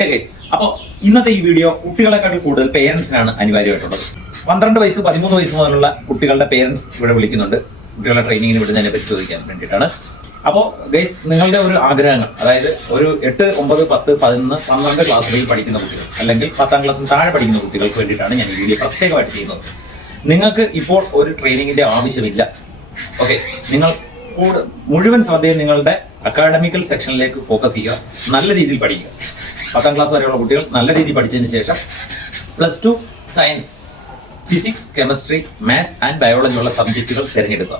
Okay guys, അപ്പോൾ ഇന്നത്തെ ഈ വീഡിയോ കുട്ടികളെക്കാൾ കൂടുതൽ പേരൻസിനാണ് അനിവാര്യമായിട്ടുള്ളത്. 12 വയസ്സ് 13 വയസ്സ് മുതലുള്ള കുട്ടികളുടെ പേരൻസ് ഇവിടെ വിളിക്കുന്നുണ്ട്. കുട്ടികളുടെ ട്രെയിനിങ്ങിന് വിടുന്നതിനെ പറ്റി ചോദിക്കാൻ വേണ്ടിയിട്ടാണ്. അപ്പോൾ ഗൈസ്, നിങ്ങളുടെ ഒരു ആഗ്രഹങ്ങൾ, അതായത് ഒരു 8, 9, 10, 11, 12 ക്ലാസ്സുകളിൽ പഠിക്കുന്ന കുട്ടികൾ അല്ലെങ്കിൽ 10ാം ക്ലാസ്സിന് താഴെ പഠിക്കുന്ന കുട്ടികൾക്ക് വേണ്ടിയിട്ടാണ് ഞാൻ ഈ വീഡിയോ പ്രത്യേകമായിട്ട് ചെയ്യുന്നത്. നിങ്ങൾക്ക് ഇപ്പോൾ ഒരു ട്രെയിനിങ്ങിന്റെ ആവശ്യമില്ല. ഓക്കെ, നിങ്ങൾ മുഴുവൻ ശ്രദ്ധയും നിങ്ങളുടെ അക്കാഡമിക്കൽ സെക്ഷനിലേക്ക് ഫോക്കസ് ചെയ്യുക, നല്ല രീതിയിൽ പഠിക്കുക. 10ാം ക്ലാസ് വരെയുള്ള കുട്ടികൾ നല്ല രീതിയിൽ പഠിച്ചതിന് ശേഷം +2 science, physics, chemistry, maths and biology ഉള്ള സബ്ജക്റ്റുകൾ തിരഞ്ഞെടുക്കുക.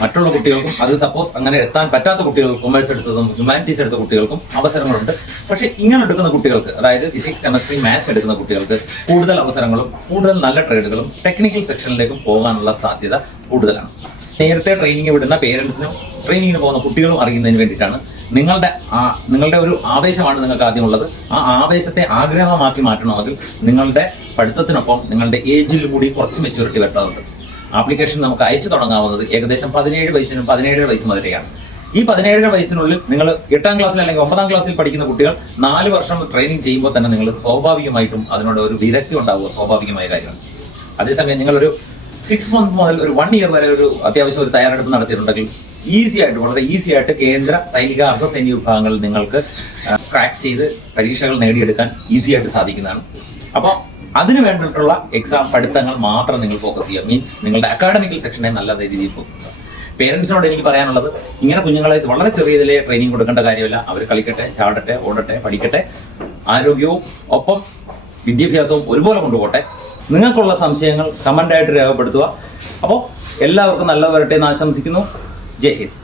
മറ്റുള്ള കുട്ടികൾക്കും, അത് സപ്പോസ് അങ്ങനെ എത്താൻ പറ്റാത്ത കുട്ടികൾക്കും, കൊമേഴ്സ് എടുത്തതും ഹ്യൂമാനിറ്റീസ് എടുത്ത കുട്ടികൾക്കും അവസരങ്ങളുണ്ട്. പക്ഷെ ഇങ്ങനെ എടുക്കുന്ന കുട്ടികൾക്ക്, അതായത് ഫിസിക്സ്, കെമിസ്ട്രി, മാത്സ് എടുക്കുന്ന കുട്ടികൾക്ക് കൂടുതൽ അവസരങ്ങളും കൂടുതൽ നല്ല ട്രേഡുകളും ടെക്നിക്കൽ സെക്ഷനിലേക്കും പോകാനുള്ള സാധ്യത കൂടുതലാണ്. നേരത്തെ ട്രെയിനിങ് വിടുന്ന പേരൻസിനും ട്രെയിനിങ്ങിന് പോകുന്ന കുട്ടികളും അറിയുന്നതിന് വേണ്ടിയിട്ടാണ്. നിങ്ങളുടെ ഒരു ആവേശമാണ് നിങ്ങൾക്ക് ആദ്യമുള്ളത്. ആ ആവേശത്തെ ആഗ്രഹമാക്കി മാറ്റണമെങ്കിൽ നിങ്ങളുടെ പഠിത്തത്തിനൊപ്പം നിങ്ങളുടെ ഏജിൽ കൂടി കുറച്ച് മെച്യൂരിറ്റി വരുത്താറുണ്ട്. ആപ്ലിക്കേഷൻ നമുക്ക് അയച്ചു തുടങ്ങാവുന്നത് ഏകദേശം 17 വയസ്സിനും 17 വയസ്സ് വരെയാണ്. ഈ 17 വയസ്സിനുള്ളിൽ നിങ്ങൾ 8ാം ക്ലാസ്സിൽ അല്ലെങ്കിൽ 9ാം ക്ലാസ്സിൽ പഠിക്കുന്ന കുട്ടികൾ 4 വർഷം ട്രെയിനിങ് ചെയ്യുമ്പോൾ തന്നെ നിങ്ങൾ സ്വാഭാവികമായിട്ടും അതിനോട് ഒരു വിരക്തി ഉണ്ടാവുക സ്വാഭാവികമായ കാര്യമാണ്. അതേസമയം നിങ്ങളൊരു 6 മന്ത് മുതൽ ഒരു 1 ഇയർ വരെ ഒരു അത്യാവശ്യം ഒരു തയ്യാറെടുപ്പ് നടത്തിയിട്ടുണ്ടെങ്കിൽ വളരെ ഈസി ആയിട്ട് കേന്ദ്ര സൈനിക അർദ്ധസൈനിക വിഭാഗങ്ങളിൽ നിങ്ങൾക്ക് ക്രാക്ക് ചെയ്ത് പരീക്ഷകൾ നേടിയെടുക്കാൻ ഈസി ആയിട്ട് സാധിക്കുന്നതാണ്. അപ്പോൾ അതിന് വേണ്ടിയിട്ടുള്ള എക്സാം പഠിത്തങ്ങൾ മാത്രം നിങ്ങൾ ഫോക്കസ് ചെയ്യുക. മീൻസ് നിങ്ങളുടെ അക്കാഡമിക്കൽ സെക്ഷനെ നല്ല രീതിയിൽ പോകുക. പേരൻസിനോട് എനിക്ക് പറയാനുള്ളത്, ഇങ്ങനെ കുഞ്ഞുങ്ങളെ വളരെ ചെറിയതിലെ ട്രെയിനിങ് കൊടുക്കേണ്ട കാര്യമില്ല. അവർ കളിക്കട്ടെ, ചാടട്ടെ, ഓടട്ടെ, പഠിക്കട്ടെ. ആരോഗ്യവും ഒപ്പം വിദ്യാഭ്യാസവും ഒരുപോലെ കൊണ്ടുപോട്ടെ. നിങ്ങൾക്കുള്ള സംശയങ്ങൾ കമന്റായിട്ട് രേഖപ്പെടുത്തുക. അപ്പോൾ എല്ലാവർക്കും നല്ലത് വരട്ടെ എന്ന് ആശംസിക്കുന്നു. ജയ് ഹിന്ദ്.